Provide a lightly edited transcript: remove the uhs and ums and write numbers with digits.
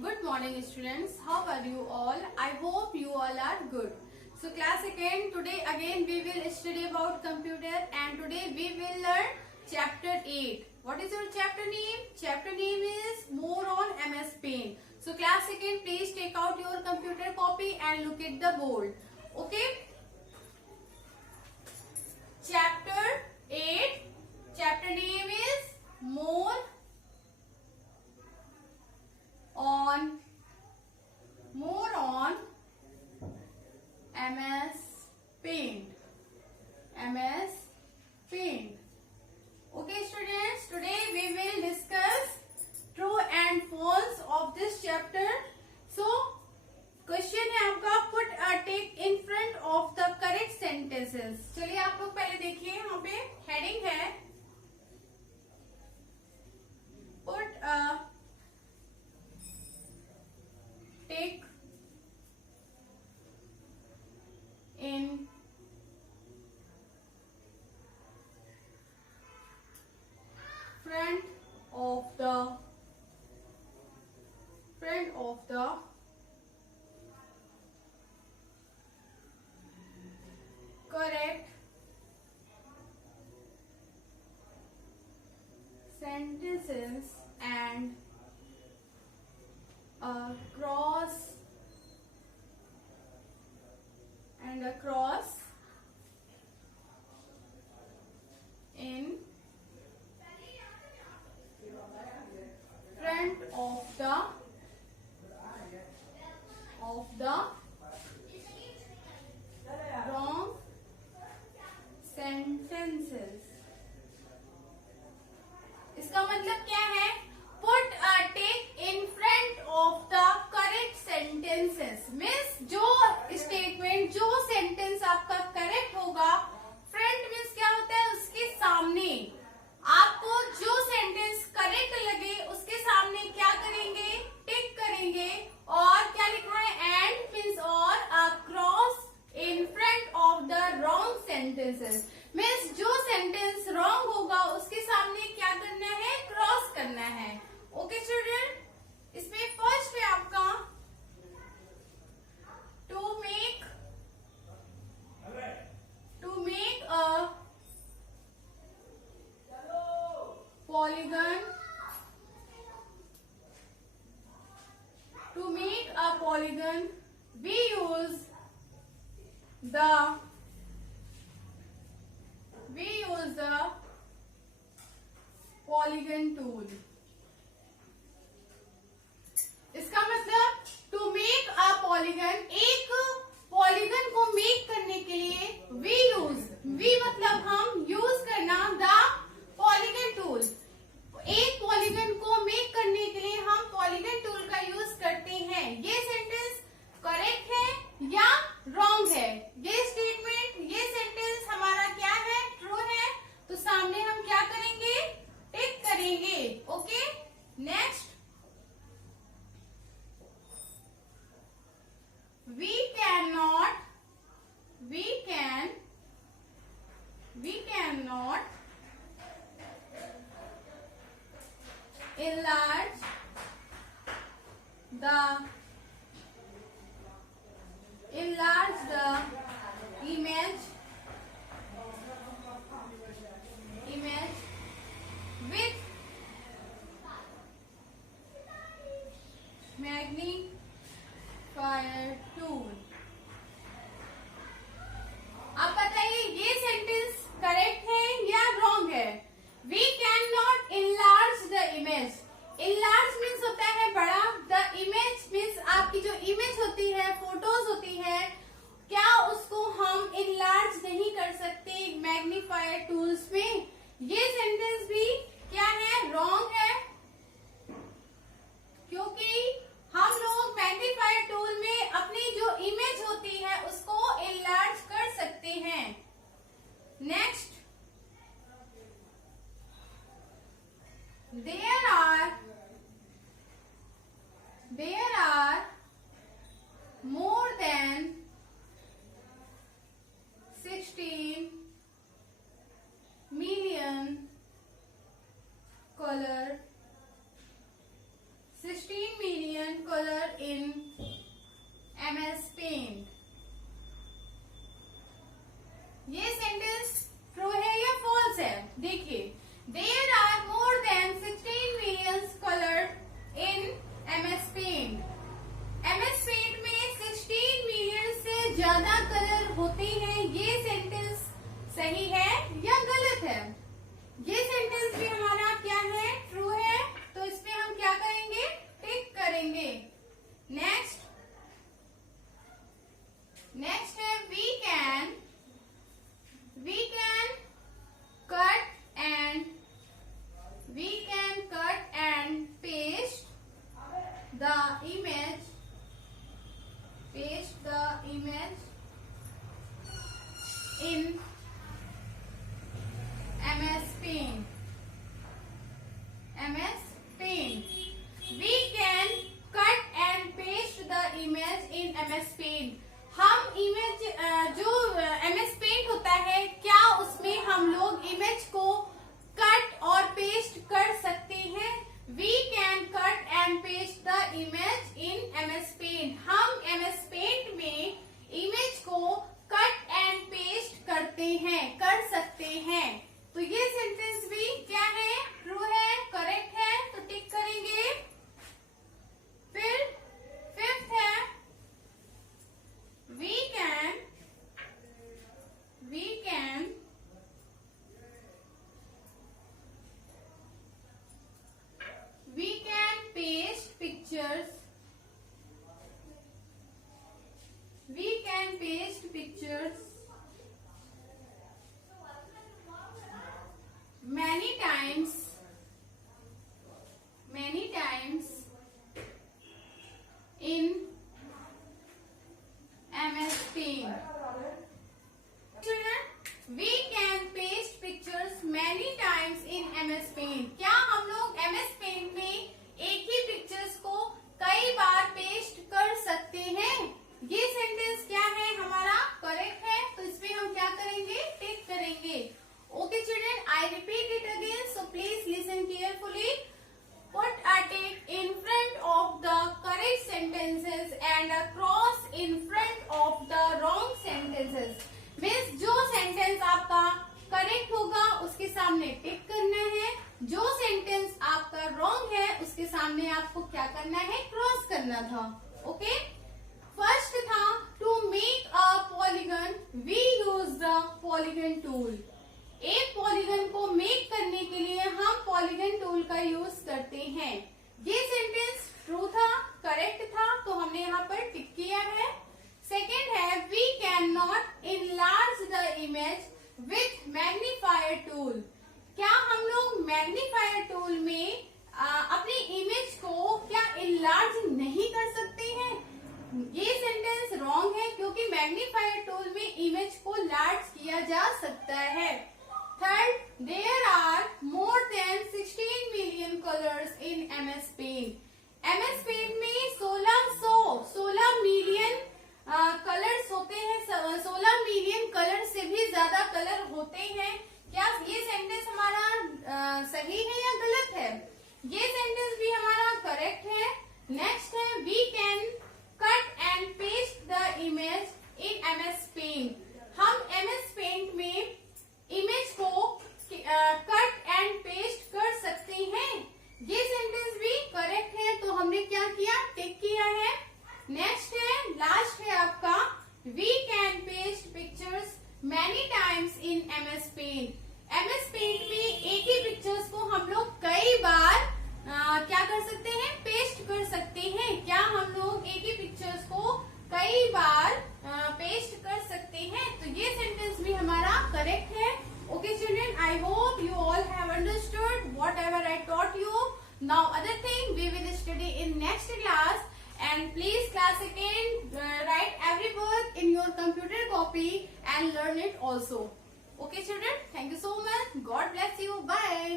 Good morning students, how are you all? I hope you all are good. So class again, today again we will study about computer and today we will learn chapter 8. What is your chapter name? Chapter name is More on MS Paint. So class again, please take out your computer copy and look at the board. Okay? Chapter 8. Chapter name is More on MS Paint. MS Paint. Okay students, today we will discuss true and false of this chapter. So question है आपका, put a tick in front of the correct sentences. चलिए आप लोग पहले देखिए, यहाँ पे heading है put a tick in front of the correct sentences and a cross in front of the wrong sentences. इसका मतलब क्या है? Put a tick in front of the correct sentences. Means जो स्टेटमेंट, जो सेंटेंस आपका correct होगा, front means क्या होता है? उसके सामने। आपको जो सेंटेंस करेक्ट लगे उसके सामने क्या करेंगे? टिक करेंगे। और क्या लिखना है? एंड मीन्स और a cross in front of the wrong sentences. Means जो सेंटेंस रॉन्ग होगा उसके सामने क्या करना है? क्रॉस करना है। ओके स्टूडेंट, इसमें फर्स्ट है आपका to make a polygon, we use the polygon tool. इसका मतलब टू मेक अ पॉलीगन, एक पॉलीगन को मेक करने के लिए वी मतलब हम यूज करना द पॉलीगन टूल। एक पॉलीगन को मेक करने के लिए हम पॉलीगन टूल का यूज करते हैं। ये सेंटेंस करेक्ट है या रॉन्ग है? ये स्टेटमेंट, ये सेंटेंस हमारा क्या है? ट्रू है। तो सामने हम क्या करेंगे? टिक करेंगे। Okay, next we cannot enlarge the image with magnifier tool. आप बताइए ये सेंटेंस करेक्ट है या रॉन्ग है? We cannot enlarge the image. Enlarge means होता है बड़ा, the image means आपकी जो इमेज होती है, फोटोज होती है, क्या उसको हम enlarge नहीं कर सकते मैग्नीफायर टूल्स में? ये सेंटेंस भी क्या है? रॉन्ग है, क्योंकि हम लोग मैग्नीफायर टूल में अपनी जो इमेज होती है उसको enlarge कर सकते हैं। Next, there are more than 16 million color in MS Paint. ये सेंटेंस ट्रू है या फॉल्स है? देखिए, there are more than 16 million colour in MS Paint. MS Paint में 16 मिलियन से ज्यादा कलर होते हैं. ये सेंटेंस सही है या गलत है? ये सेंटेंस भी हमारा क्या है? ट्रू है. तो इसमें हम क्या करेंगे? टिक करेंगे. नेक्स्ट है we can cut and paste the image in MS Paint. We can cut and paste the image in MS Paint. हम इमेज जो MS Paint होता है, क्या उसमें हम लोग इमेज को कट और पेस्ट कर सकते हैं? We can cut and paste the image in MS Paint. हम MS Paint में इमेज को कट एंड पेस्ट कर सकते हैं. तो ये सेंटेंस भी क्या है? ट्रू है, करेक्ट है. तो टिक करेंगे. फिर फिफ्थ है we can paste pictures. many times in MS Paint. We can paste pictures many times in MS Paint. क्या हम लोग MS Paint में एक ही पिक्चर्स को कई बार पेस्ट कर सकते हैं? ये सेंटेंस क्या है हमारा? करेक्ट है. तो इसमें हम क्या करेंगे? टिक करेंगे. Okay children, I repeat it again, so please listen carefully. Put a tick in front of the correct sentences and a cross in front of the wrong sentences. Means जो सेंटेंस आपका correct होगा उसके सामने टिक करना है. जो sentence आपका wrong है उसके सामने आपको क्या करना है? क्रॉस करना था. ओके. फर्स्ट था to make a polygon we use the polygon tool. एक पॉलीगन को मेक करने के लिए हम पॉलीगन टूल का यूज करते हैं. ये सेंटेंस ट्रू था, करेक्ट था, तो हमने यहाँ पर टिक किया है. सेकेंड है we can not enlarge the image with magnifier tool. क्या हम लोग मैग्नीफायर टूल में अपनी इमेज को क्या इनलार्ज नहीं कर सकते हैं? ये सेंटेंस रॉन्ग है क्योंकि मैग्नीफायर टूल में इमेज को लार्ज किया जा सकता है. Third, there are more than 16 million colours in MS Paint. MS Paint में 16 मिलियन कलर्स होते हैं. 16 मिलियन कलर से भी ज्यादा कलर होते हैं. क्या ये सेंटेंस हमारा सही है या गलत है? ये सेंटेंस भी हमारा करेक्ट है. नेक्स्ट है we can cut and paste the image in MS Paint. हम MS Paint में इमेज को कट एंड पेस्ट कर सकते हैं. ये सेंटेंस भी करेक्ट है, तो हमने क्या किया? टिक किया है. नेक्स्ट है, लास्ट है आपका we can paste pictures many times in MS Paint. MS Paint में एक ही पिक्चर्स को हम लोग कई बार क्या कर सकते हैं? पेस्ट कर सकते हैं. क्या हम लोग एक ही पिक्चर्स को कई बार पेस्ट कर सकते हैं? तो ये सेंटेंस भी हमारा करेक्ट है. Okay children, I hope you all have understood whatever I taught you. Now other thing we will study in next class, and please class again write every word in your computer copy and learn it also. Okay children, thank you so much. God bless you. Bye.